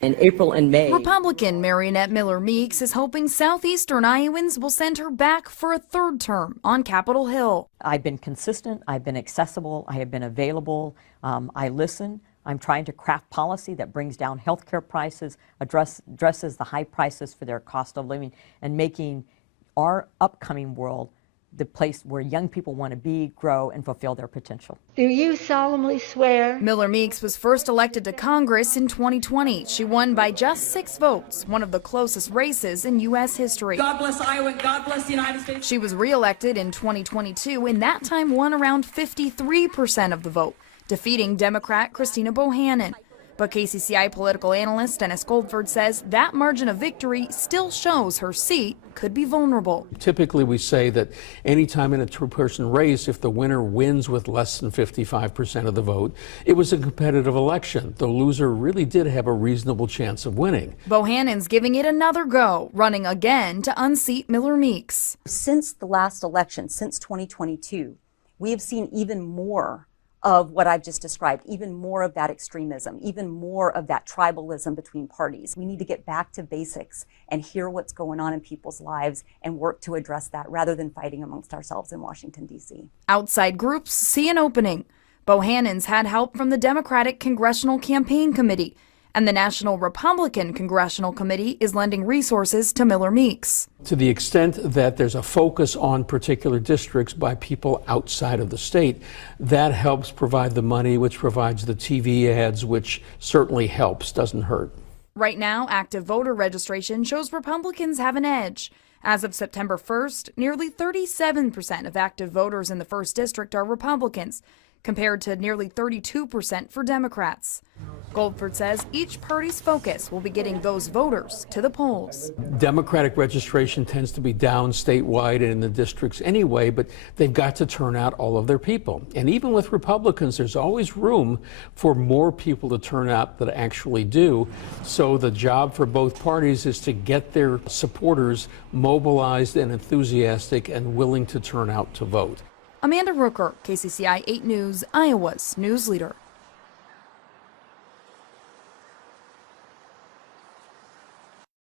In April and May. Republican Marionette Miller Meeks is hoping Southeastern Iowans will send her back for a third term on Capitol Hill. I've been consistent, I've been accessible, I have been available, I listen. I'm trying to craft policy that brings down healthcare prices, addresses the high prices for their cost of living, and making our upcoming world the place where young people want to be, grow, and fulfill their potential. Do you solemnly swear? Miller Meeks was first elected to Congress in 2020. She won by just 6 votes, one of the closest races in U.S. history. God bless Iowa, God bless the United States. She was reelected in 2022 and that time won around 53% of the vote, defeating Democrat Christina Bohannon. But KCCI political analyst Dennis Goldford says that margin of victory still shows her seat could be vulnerable. Typically, we say that anytime in a two-person race, if the winner wins with less than 55% of the vote, it was a competitive election. The loser really did have a reasonable chance of winning. Bohannon's giving it another go, running again to unseat Miller Meeks. Since the last election, since 2022, we have seen even more of what I've just described, even more of that extremism, even more of that tribalism between parties. We need to get back to basics and hear what's going on in people's lives and work to address that rather than fighting amongst ourselves in Washington, D.C. Outside groups see an opening. Bohannon's had help from the Democratic Congressional Campaign Committee, and the National Republican Congressional Committee is lending resources to Miller Meeks. To the extent that there's a focus on particular districts by people outside of the state, that helps provide the money, which provides the TV ads, which certainly helps, doesn't hurt. Right now, active voter registration shows Republicans have an edge. As of September 1st, nearly 37% of active voters in the 1st District are Republicans, compared to nearly 32% for Democrats. Goldford says each party's focus will be getting those voters to the polls. Democratic registration tends to be down statewide and in the districts anyway, but they've got to turn out all of their people. And even with Republicans, there's always room for more people to turn out that actually do. So the job for both parties is to get their supporters mobilized and enthusiastic and willing to turn out to vote. Amanda Rooker, KCCI 8 News, Iowa's news leader.